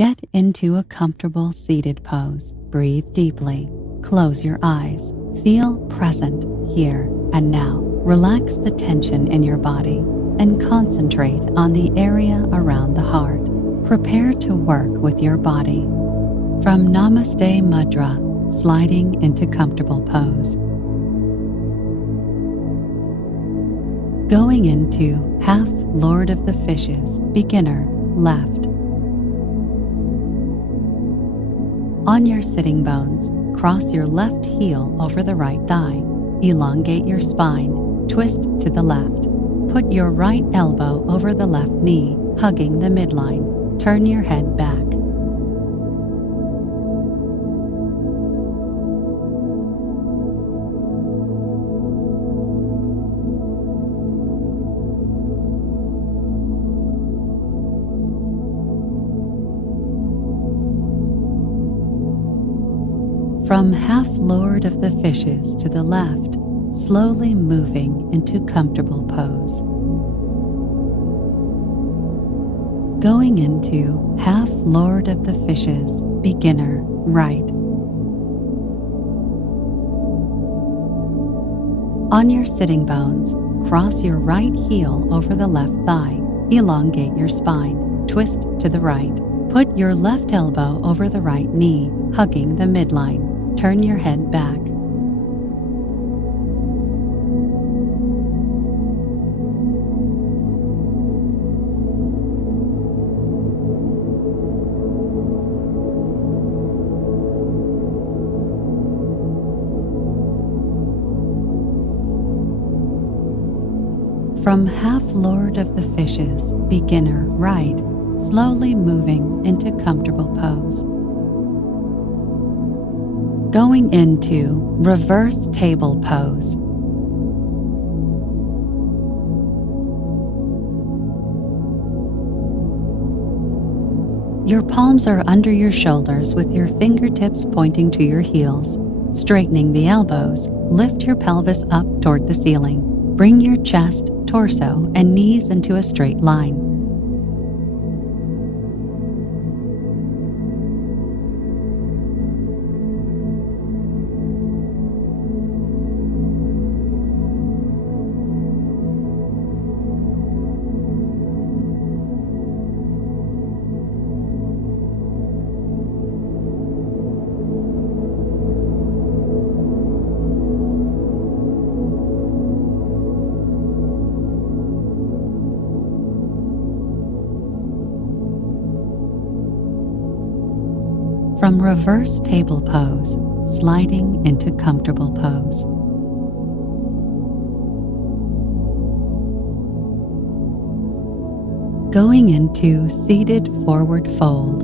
Get into a comfortable seated pose. Breathe deeply. Close your eyes. Feel present here and now. Relax the tension in your body and concentrate on the area around the heart. Prepare to work with your body. From Namaste Mudra, sliding into comfortable pose. Going into half Lord of the Fishes, beginner, left. On your sitting bones, cross your left heel over the right thigh. Elongate your spine, twist to the left. Put your right elbow over the left knee, hugging the midline. Turn your head back. From half Lord of the Fishes to the left, slowly moving into comfortable pose. Going into half Lord of the Fishes, beginner, right. On your sitting bones, cross your right heel over the left thigh. Elongate your spine. Twist to the right. Put your left elbow over the right knee, hugging the midline. Turn your head back. From half Lord of the Fishes, beginner, right, slowly moving into comfortable pose. Going into reverse table pose. Your palms are under your shoulders with your fingertips pointing to your heels. Straightening the elbows, lift your pelvis up toward the ceiling. Bring your chest, torso, and knees into a straight line. From reverse table pose, sliding into comfortable pose. Going into seated forward fold.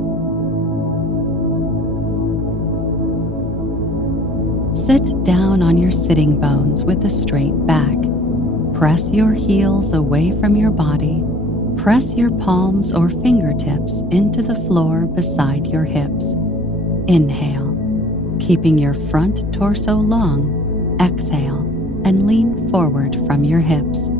Sit down on your sitting bones with a straight back. Press your heels away from your body. Press your palms or fingertips into the floor beside your hips. Inhale, keeping your front torso long. Exhale, and lean forward from your hips.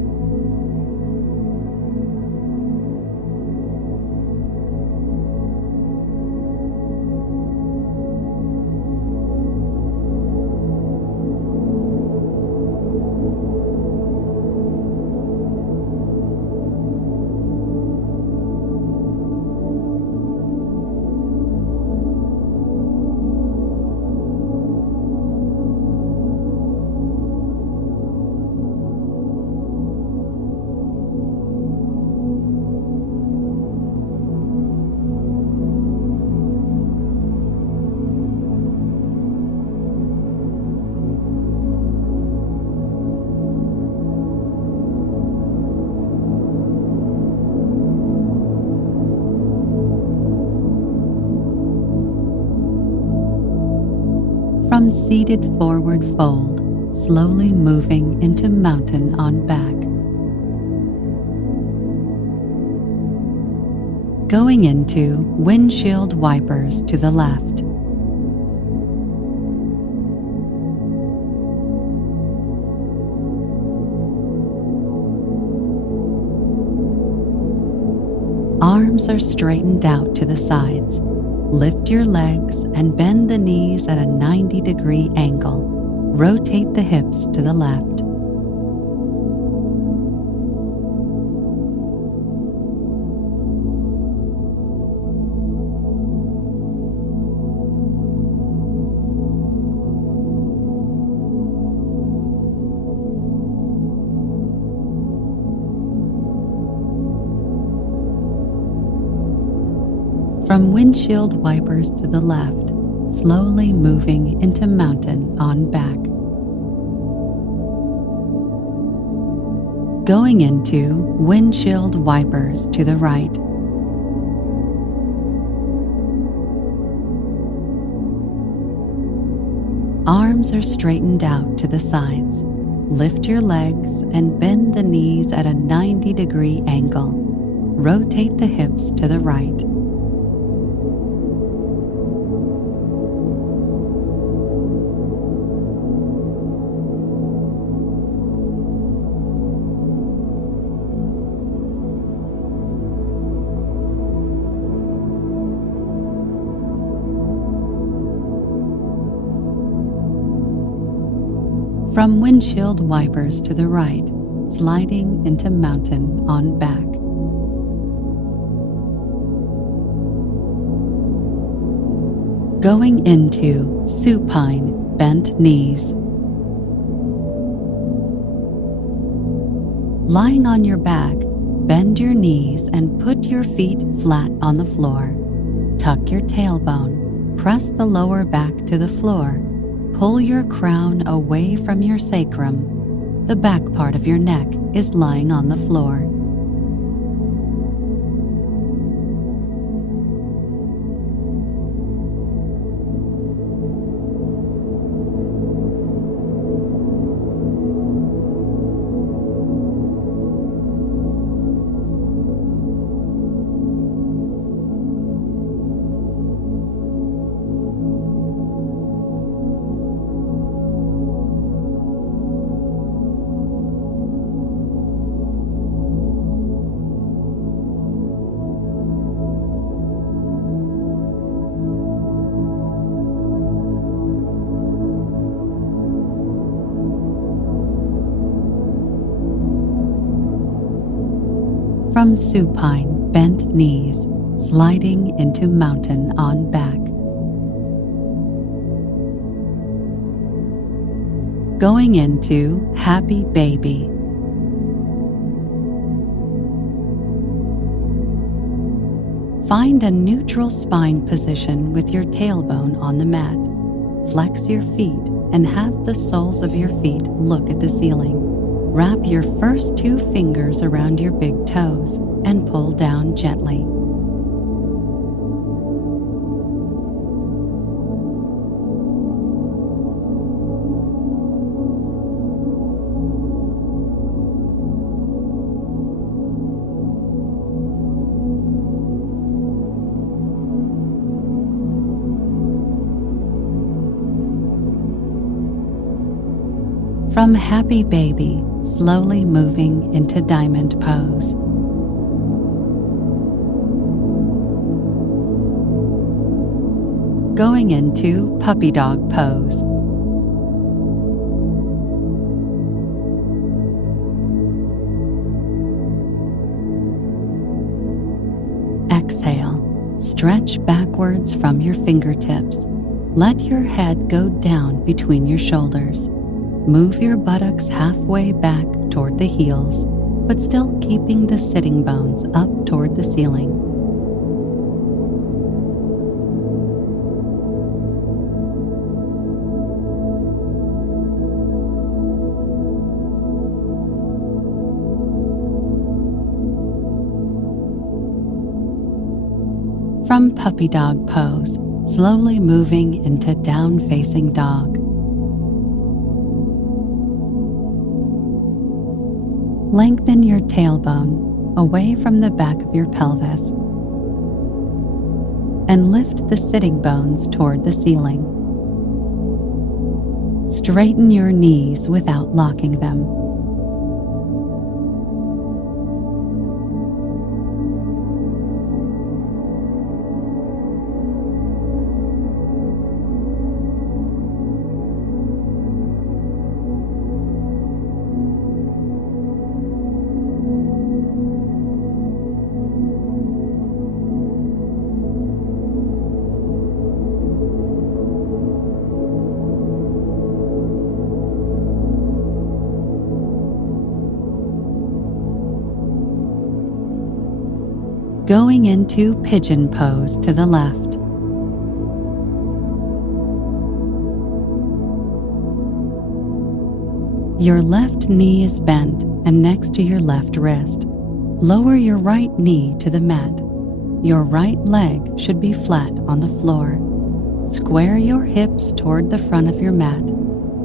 From seated forward fold, slowly moving into mountain on back. Going into windshield wipers to the left. Arms Arms are straightened out to the sides. Lift your legs and bend the knees at a 90-degree angle. Rotate the hips to the left. From windshield wipers to the left, slowly moving into mountain on back. Going into windshield wipers to the right. Arms are straightened out to the sides. Lift your legs and bend the knees at a 90-degree angle. Rotate the hips to the right. From windshield wipers to the right, sliding into mountain on back. Going into supine bent knees. Lying on your back, bend your knees and put your feet flat on the floor. Tuck your tailbone, press the lower back to the floor. Pull your crown away from your sacrum. The back part of your neck is lying on the floor. From supine bent knees, sliding into mountain on back. Going into happy baby. Find a neutral spine position with your tailbone on the mat. Flex your feet and have the soles of your feet look at the ceiling. Wrap your first 2 fingers around your big toes and pull down gently. From happy baby, slowly moving into diamond pose. Going into puppy dog pose. Exhale, stretch backwards from your fingertips. Let your head go down between your shoulders. Move your buttocks halfway back toward the heels, but still keeping the sitting bones up toward the ceiling. From puppy dog pose, slowly moving into down-facing dog. Lengthen your tailbone away from the back of your pelvis and lift the sitting bones toward the ceiling. Straighten your knees without locking them. Going into pigeon pose to the left. Your left knee is bent and next to your left wrist. Lower your right knee to the mat. Your right leg should be flat on the floor. Square your hips toward the front of your mat.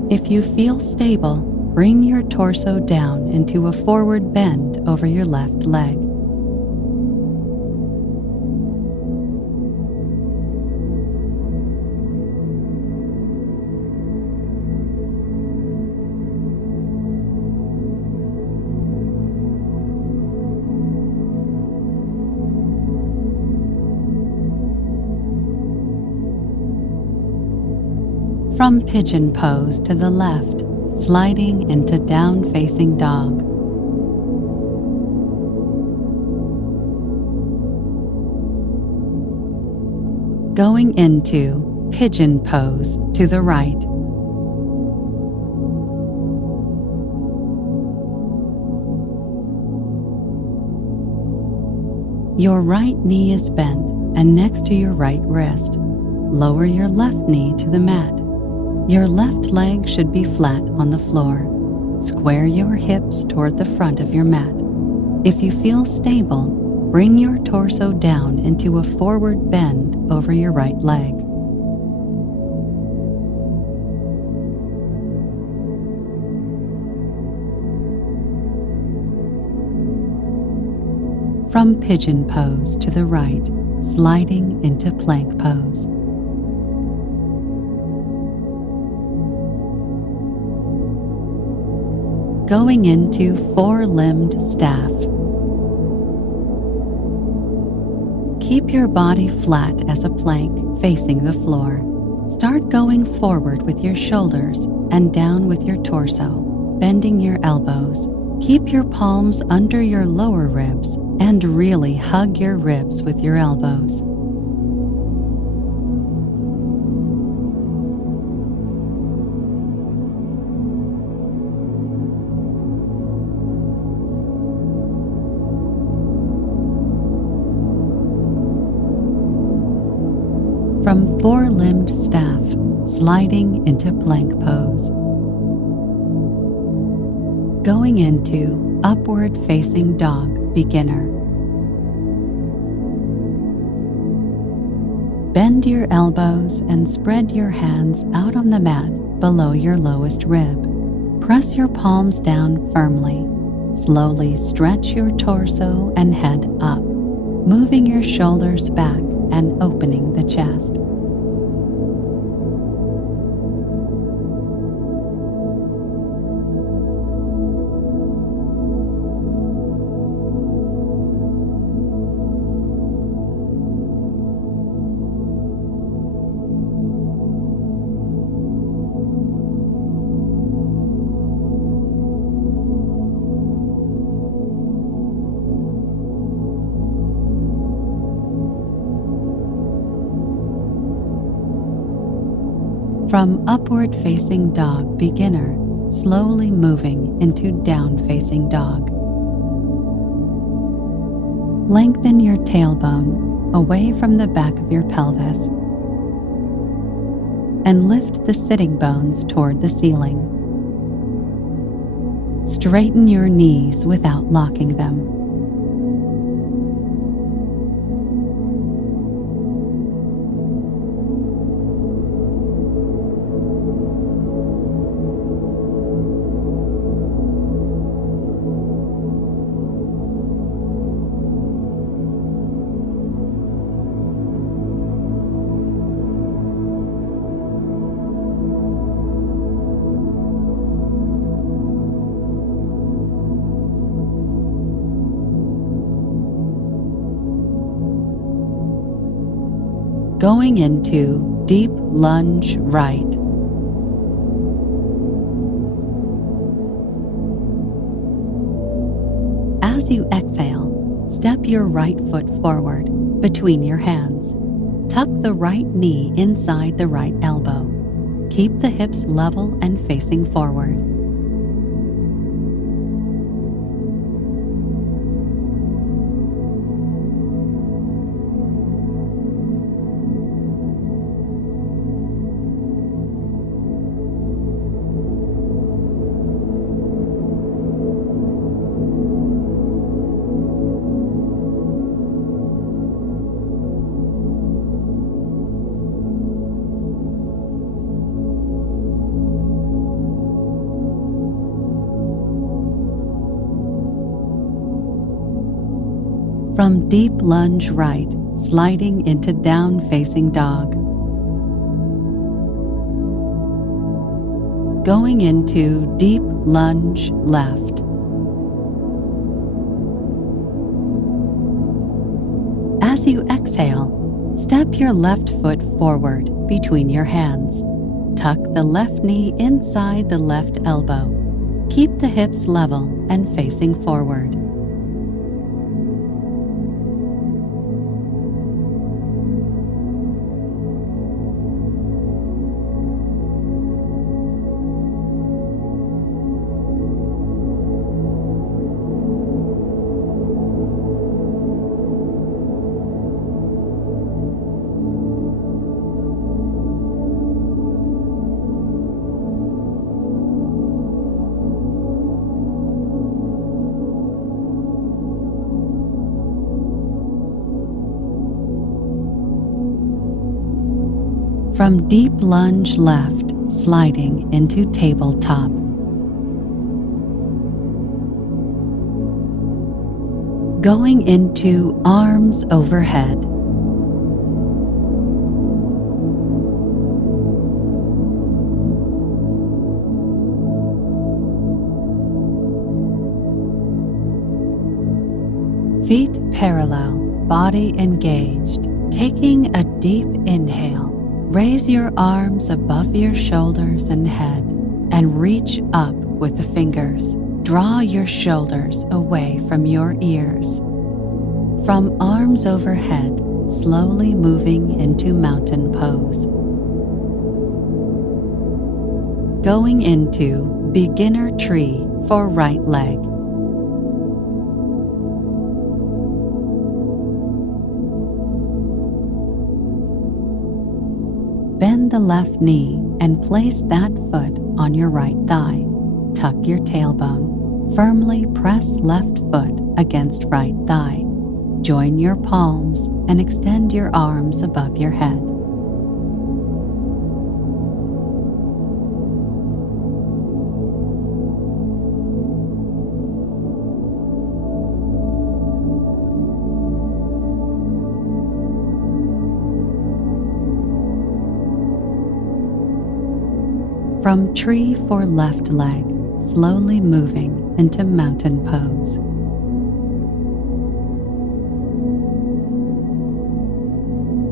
If you feel stable, bring your torso down into a forward bend over your left leg. From pigeon pose to the left, sliding into down-facing dog. Going into pigeon pose to the right. Your right knee is bent and next to your right wrist. Lower your left knee to the mat. Your left leg should be flat on the floor. Square your hips toward the front of your mat. If you feel stable, bring your torso down into a forward bend over your right leg. From pigeon pose to the right, sliding into plank pose. Going into four-limbed staff. Keep your body flat as a plank facing the floor. Start going forward with your shoulders and down with your torso, bending your elbows. Keep your palms under your lower ribs and really hug your ribs with your elbows. From four-limbed staff, sliding into plank pose. Going into upward facing dog, beginner. Bend your elbows and spread your hands out on the mat below your lowest rib. Press your palms down firmly. Slowly stretch your torso and head up, moving your shoulders back and opening the chest. From upward facing dog, beginner, slowly moving into down facing dog. Lengthen your tailbone away from the back of your pelvis and lift the sitting bones toward the ceiling. Straighten your knees without locking them. Going into deep lunge right. As you exhale, step your right foot forward between your hands. Tuck the right knee inside the right elbow. Keep the hips level and facing forward. From deep lunge right, sliding into down facing dog. Going into deep lunge left. As you exhale, step your left foot forward between your hands. Tuck the left knee inside the left elbow. Keep the hips level and facing forward. From deep lunge left, sliding into tabletop. Going into arms overhead. Feet parallel, body engaged. Taking a deep inhale. Raise your arms above your shoulders and head and reach up with the fingers. Draw your shoulders away from your ears. From arms overhead, slowly moving into mountain pose. Going into beginner tree for right leg. Bend the left knee and place that foot on your right thigh. Tuck your tailbone. Firmly press left foot against right thigh. Join your palms and extend your arms above your head. From tree for left leg, slowly moving into mountain pose.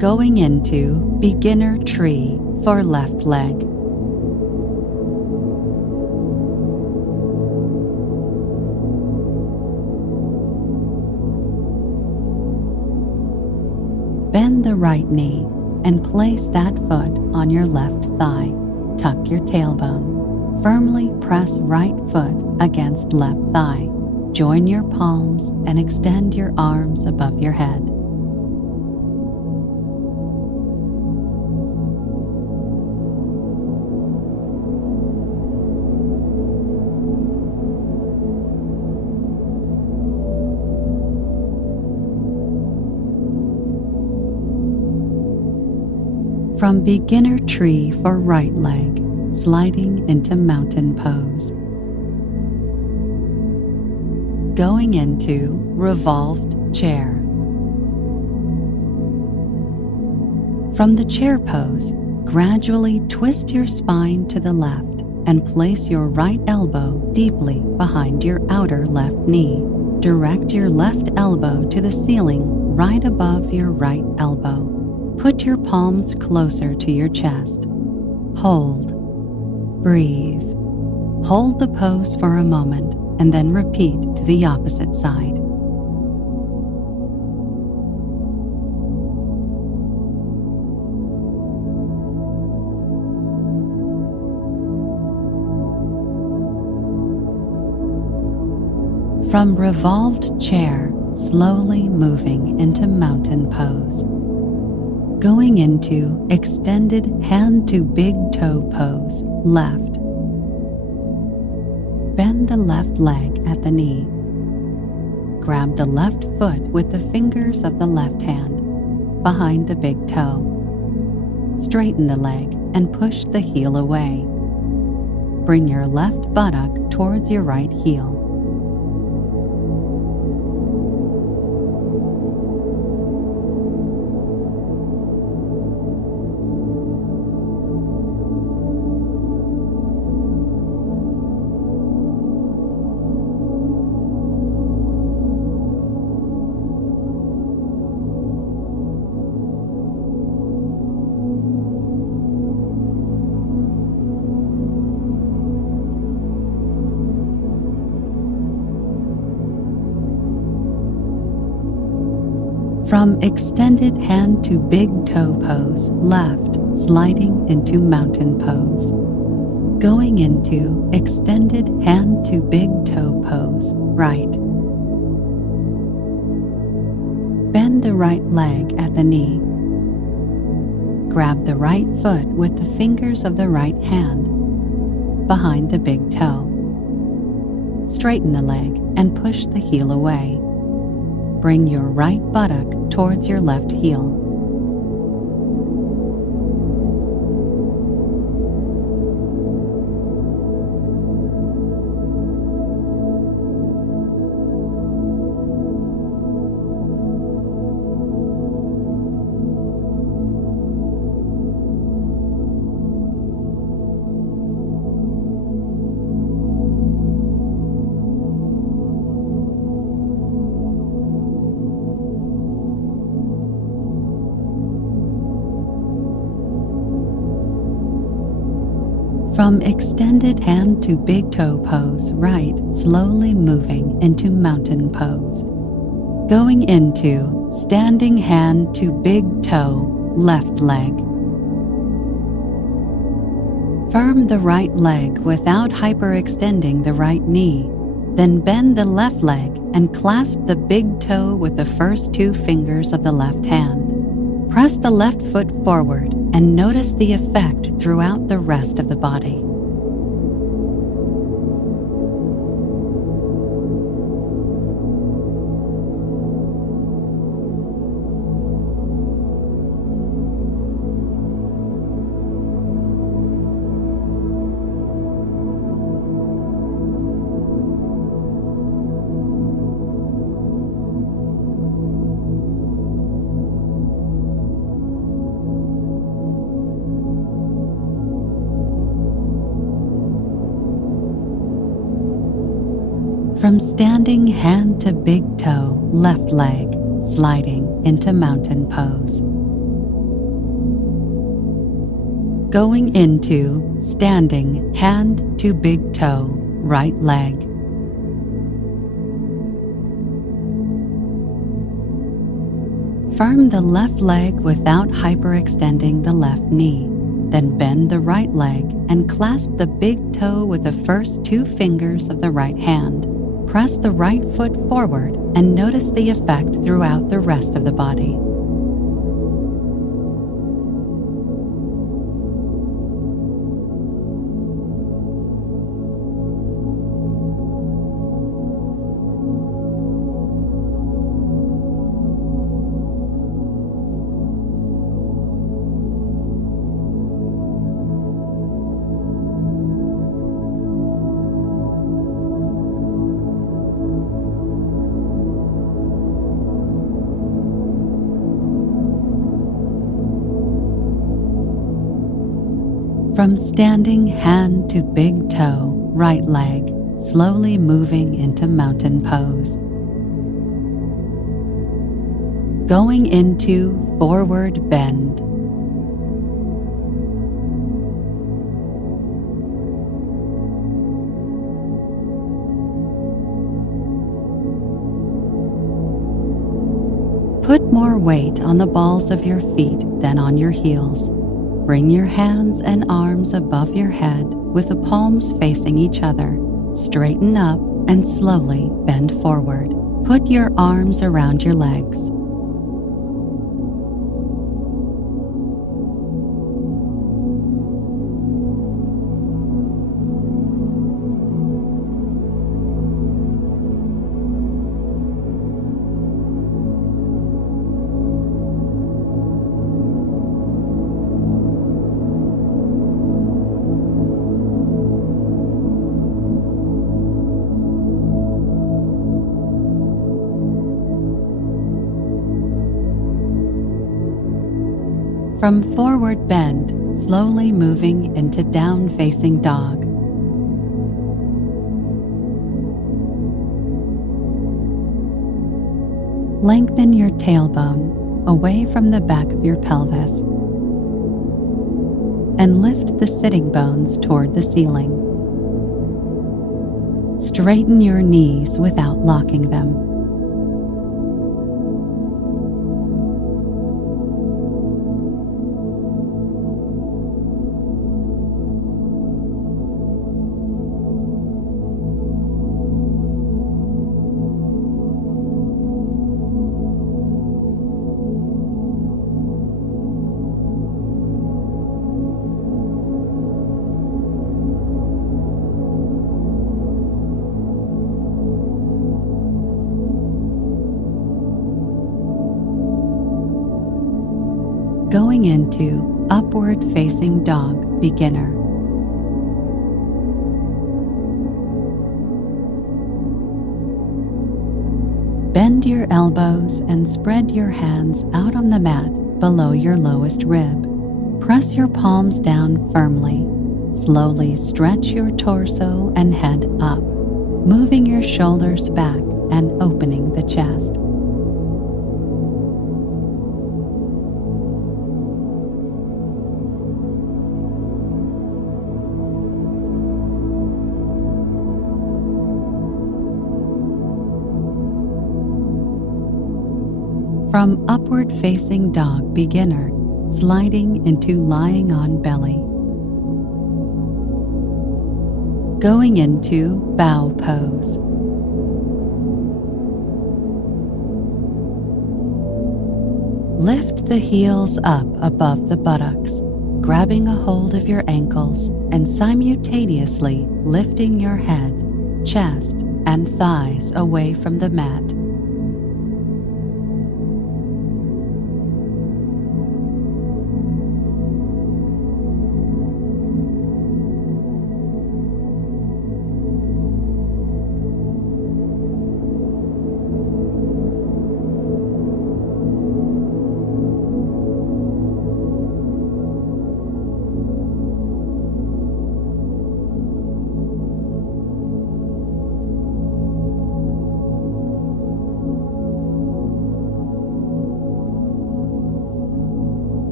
Going into beginner tree for left leg. Bend the right knee and place that foot on your left thigh. Tuck your tailbone. Firmly press right foot against left thigh. Join your palms and extend your arms above your head. From beginner tree for right leg, sliding into mountain pose. Going into revolved chair. From the chair pose, gradually twist your spine to the left and place your right elbow deeply behind your outer left knee. Direct your left elbow to the ceiling right above your right elbow. Put your palms closer to your chest. Hold. Breathe. Hold the pose for a moment and then repeat to the opposite side. From revolved chair, slowly moving into mountain pose. Going into extended hand to big toe pose, left. Bend the left leg at the knee. Grab the left foot with the fingers of the left hand behind the big toe. Straighten the leg and push the heel away. Bring your left buttock towards your right heel. From extended hand to big toe pose, left, sliding into mountain pose. Going into extended hand to big toe pose, right. Bend the right leg at the knee. Grab the right foot with the fingers of the right hand behind the big toe. Straighten the leg and push the heel away. Bring your right buttock towards your left heel. From extended hand to big toe pose, right, slowly moving into mountain pose. Going into standing hand to big toe, left leg. Firm the right leg without hyperextending the right knee. Then bend the left leg and clasp the big toe with the first two fingers of the left hand. Press the left foot forward and notice the effect throughout the rest of the body. From standing hand to big toe, left leg, sliding into mountain pose. Going into standing hand to big toe, right leg. Firm the left leg without hyperextending the left knee. Then bend the right leg and clasp the big toe with the first two fingers of the right hand. Press the right foot forward and notice the effect throughout the rest of the body. From standing hand to big toe, right leg, slowly moving into mountain pose. Going into forward bend. Put more weight on the balls of your feet than on your heels. Bring your hands and arms above your head with the palms facing each other. Straighten up and slowly bend forward. Put your arms around your legs. From forward bend, slowly moving into down-facing dog. Lengthen your tailbone away from the back of your pelvis and lift the sitting bones toward the ceiling. Straighten your knees without locking them. into upward facing dog beginner. Bend your elbows and spread your hands out on the mat below your lowest rib. Press your palms down firmly. Slowly stretch your torso and head up, moving your shoulders back and opening the chest. From upward facing dog beginner, sliding into lying on belly. Going into bow pose. Lift the heels up above the buttocks, grabbing a hold of your ankles and simultaneously lifting your head, chest, and thighs away from the mat.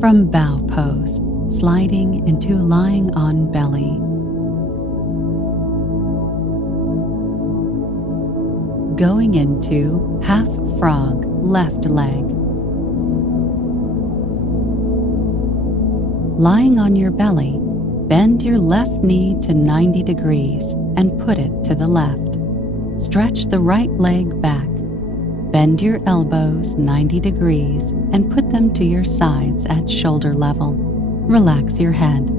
From bow pose, sliding into lying on belly. Going into half frog, left leg. Lying on your belly, bend your left knee to 90 degrees and put it to the left. Stretch the right leg back. Bend your elbows 90 degrees and put them to your sides at shoulder level. Relax your head.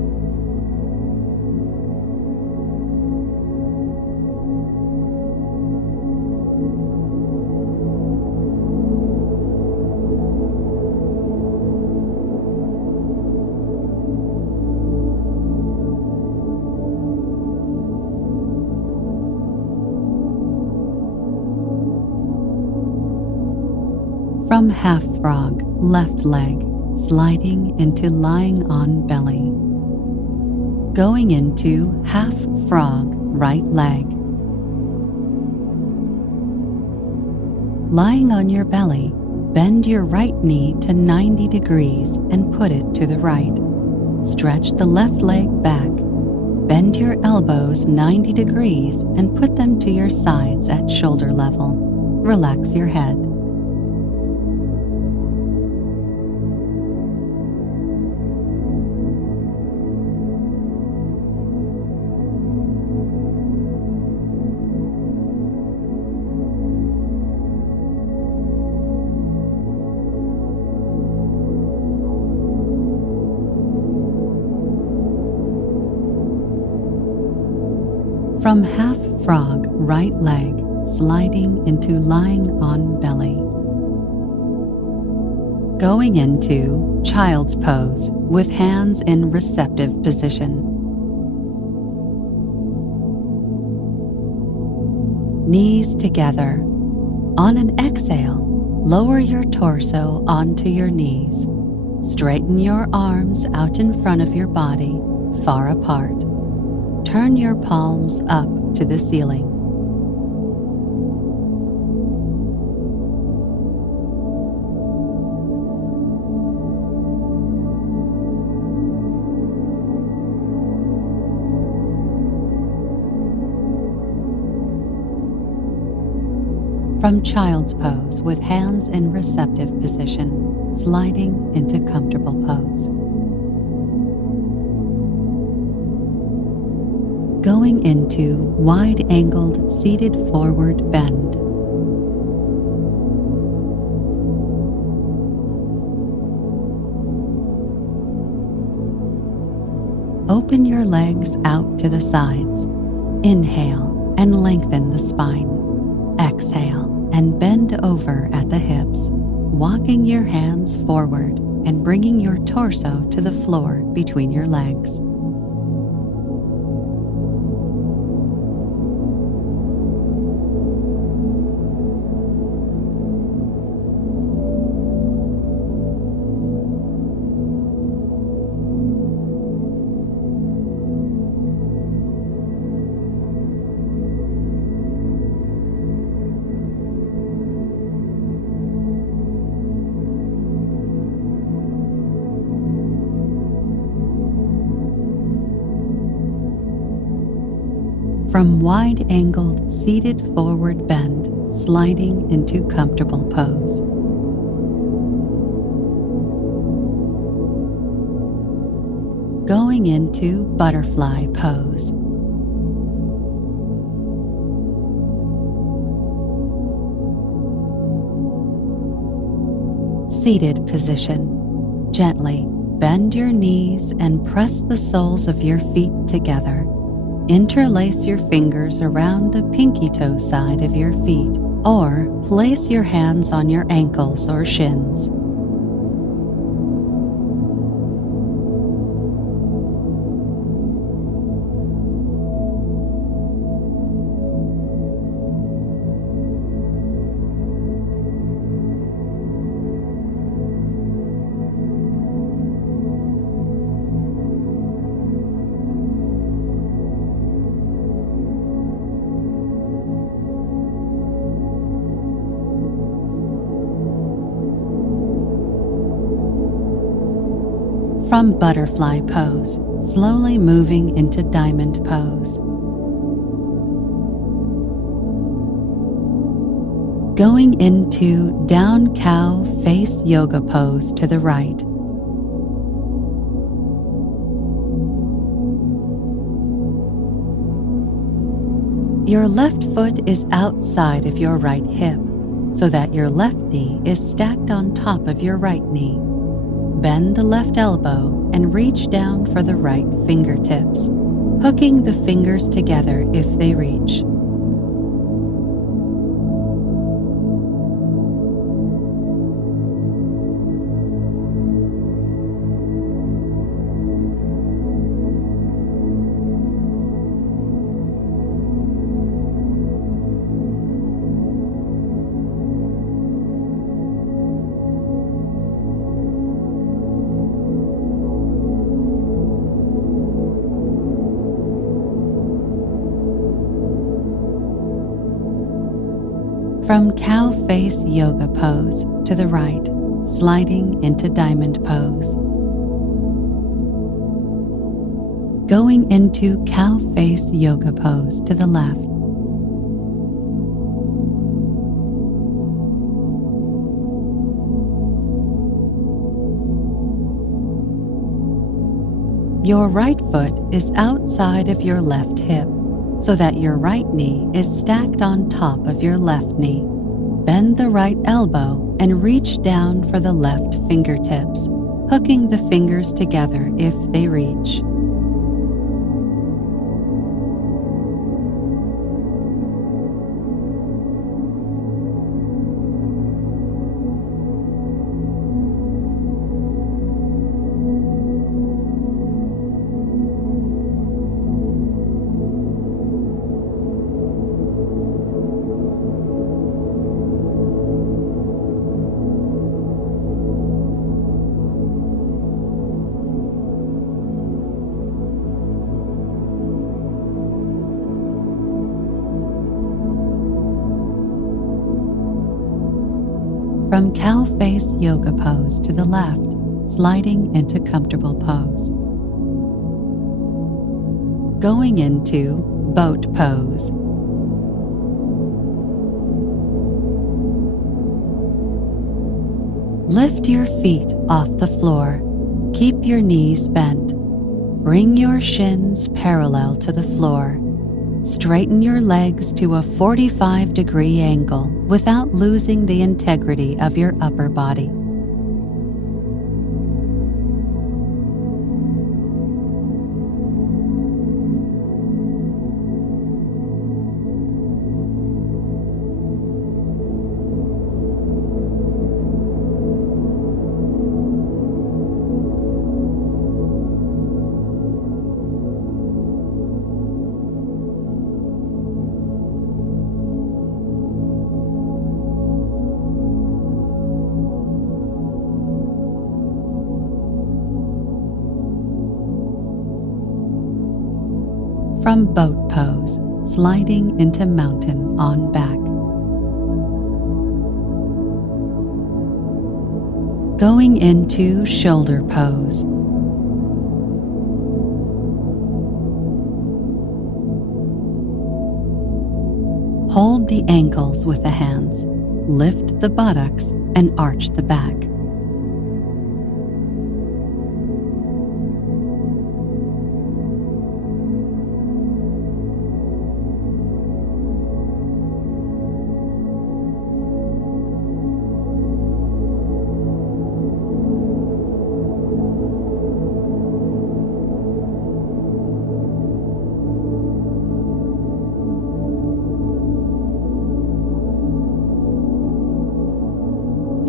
From half frog, left leg, sliding into lying on belly. Going into half frog, right leg. Lying on your belly, bend your right knee to 90 degrees and put it to the right. Stretch the left leg back. Bend your elbows 90 degrees and put them to your sides at shoulder level. Relax your head. From half frog, right leg, sliding into lying on belly. Going into child's pose with hands in receptive position. Knees together. On an exhale, lower your torso onto your knees. Straighten your arms out in front of your body, far apart. Turn your palms up to the ceiling. From child's pose with hands in receptive position, sliding into comfortable pose. Going into wide-angled seated forward bend. Open your legs out to the sides. Inhale and lengthen the spine. Exhale and bend over at the hips. walking your hands forward and bringing your torso to the floor between your legs. From wide-angled seated forward bend, sliding into comfortable pose. Going into butterfly pose. Seated position. Gently bend your knees and press the soles of your feet together. Interlace your fingers around the pinky toe side of your feet, or place your hands on your ankles or shins. From butterfly pose, slowly moving into diamond pose. Going into down cow face yoga pose to the right. Your left foot is outside of your right hip, so that your left knee is stacked on top of your right knee. Bend the left elbow and reach down for the right fingertips, hooking the fingers together if they reach. From cow face yoga pose to the right, sliding into diamond pose. Going into cow face yoga pose to the left. Your right foot is outside of your left hip, so that your right knee is stacked on top of your left knee. Bend the right elbow and reach down for the left fingertips, hooking the fingers together if they reach. From cow face yoga pose to the left, sliding into comfortable pose. Going into boat pose. Lift your feet off the floor. Keep your knees bent. Bring your shins parallel to the floor. Straighten your legs to a 45-degree angle without losing the integrity of your upper body. From boat pose, sliding into mountain on back. Going into shoulder pose. Hold the ankles with the hands, lift the buttocks, and arch the back.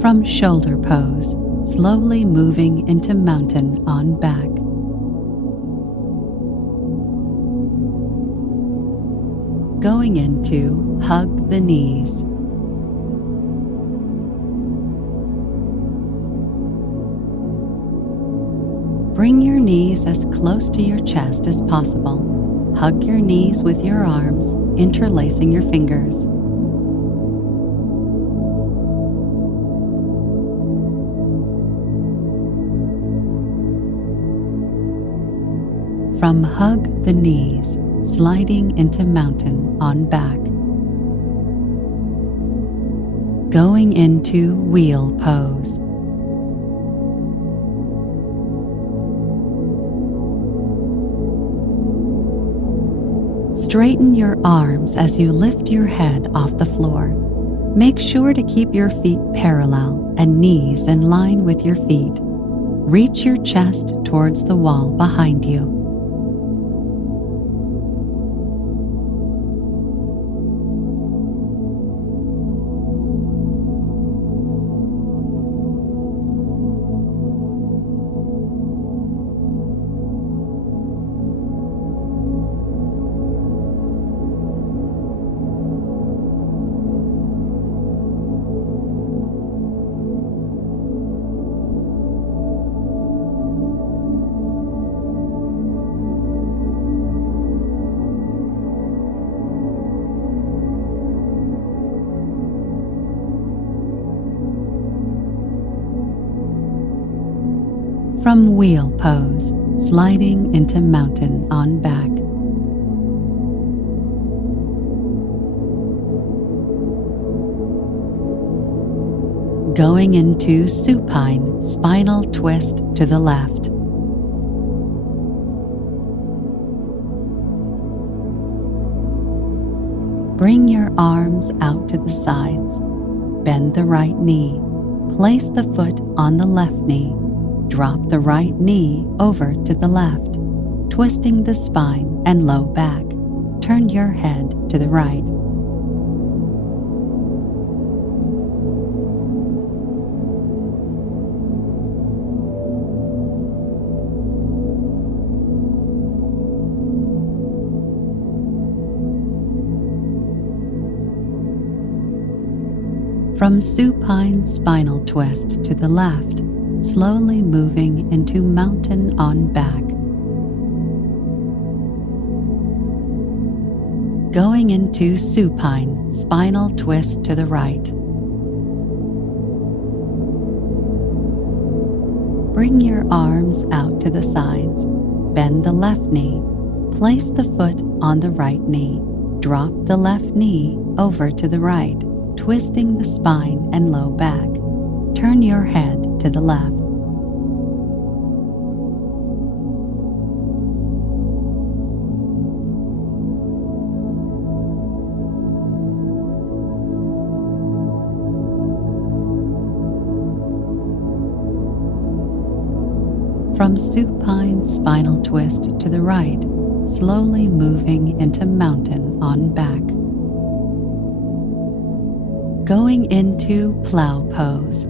From shoulder pose, slowly moving into mountain on back. Going into hug the knees. Bring your knees as close to your chest as possible. Hug your knees with your arms, interlacing your fingers. From hug the knees, sliding into mountain on back. Going into wheel pose. Straighten your arms as you lift your head off the floor. Make sure to keep your feet parallel and knees in line with your feet. Reach your chest towards the wall behind you. From wheel pose, sliding into mountain on back. Going into supine, spinal twist to the left. Bring your arms out to the sides. Bend the right knee. Place the foot on the left knee. Drop the right knee over to the left, twisting the spine and low back. Turn your head to the right. From supine spinal twist to the left, slowly moving into mountain on back. Going into supine, spinal twist to the right. Bring your arms out to the sides. Bend the left knee. Place the foot on the right knee. Drop the left knee over to the right, twisting the spine and low back. Turn your head to the left. From supine spinal twist to the right, slowly moving into mountain on back. Going into plow pose.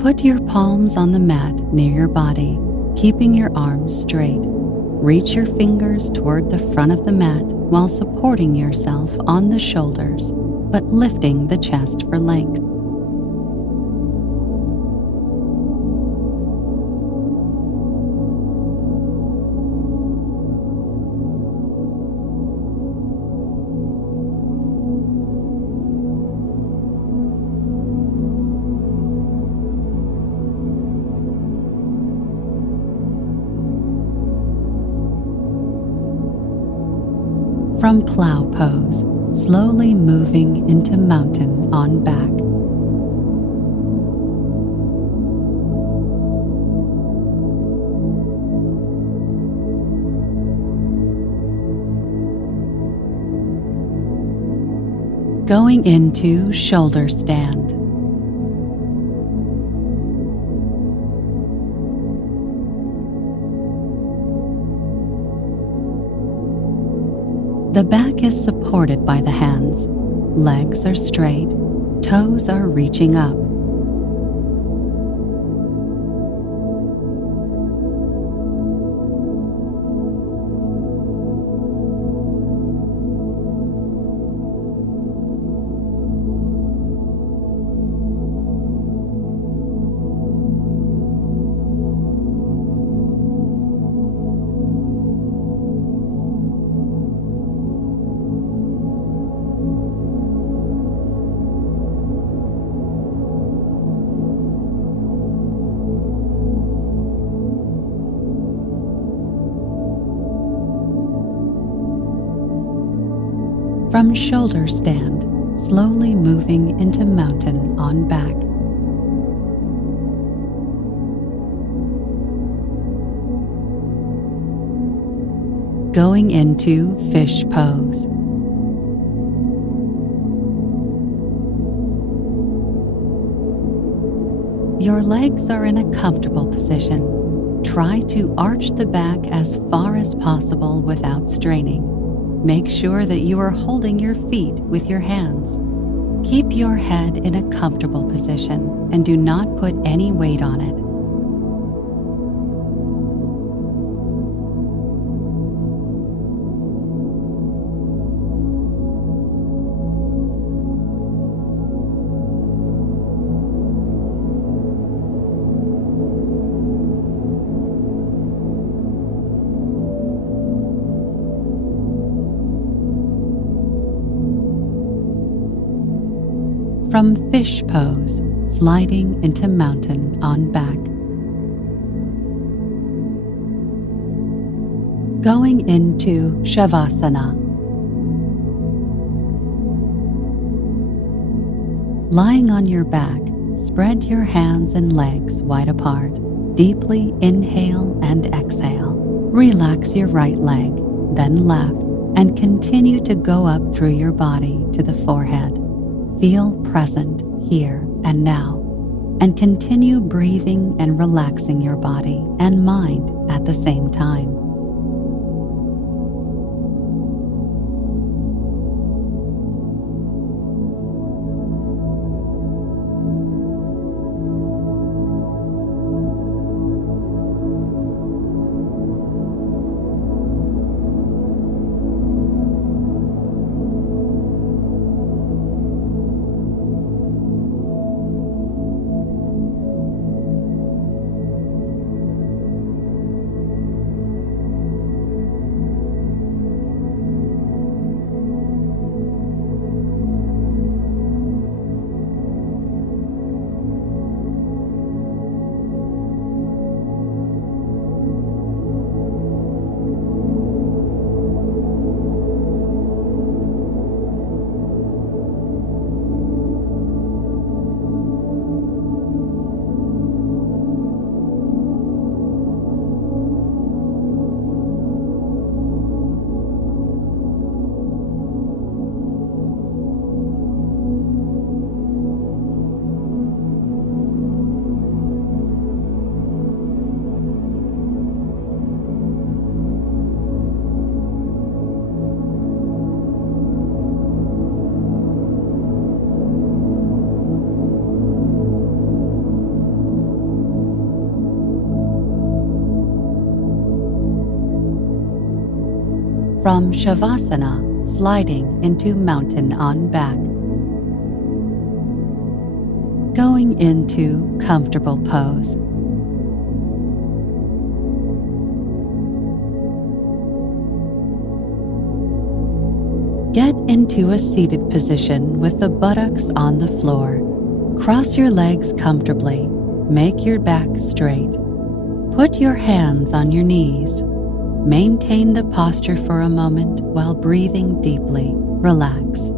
Put your palms on the mat near your body, keeping your arms straight. Reach your fingers toward the front of the mat while supporting yourself on the shoulders, but lifting the chest for length. From plow pose, slowly moving into mountain on back. Going into shoulder stand. The back is supported by the hands. Legs are straight, toes are reaching up. From shoulder stand, slowly moving into mountain on back. Going into fish pose. Your legs are in a comfortable position. Try to arch the back as far as possible without straining. Make sure that you are holding your feet with your hands. Keep your head in a comfortable position and do not put any weight on it. From fish pose, sliding into mountain on back. Going into Shavasana. Lying on your back, spread your hands and legs wide apart. Deeply inhale and exhale. Relax your right leg, then left, and continue to go up through your body to the forehead. Feel present here and now, and continue breathing and relaxing your body and mind at the same time. From Shavasana, sliding into mountain on back. Going into comfortable pose. Get into a seated position with the buttocks on the floor. Cross your legs comfortably. Make your back straight. Put your hands on your knees. Maintain the posture for a moment while breathing deeply. Relax.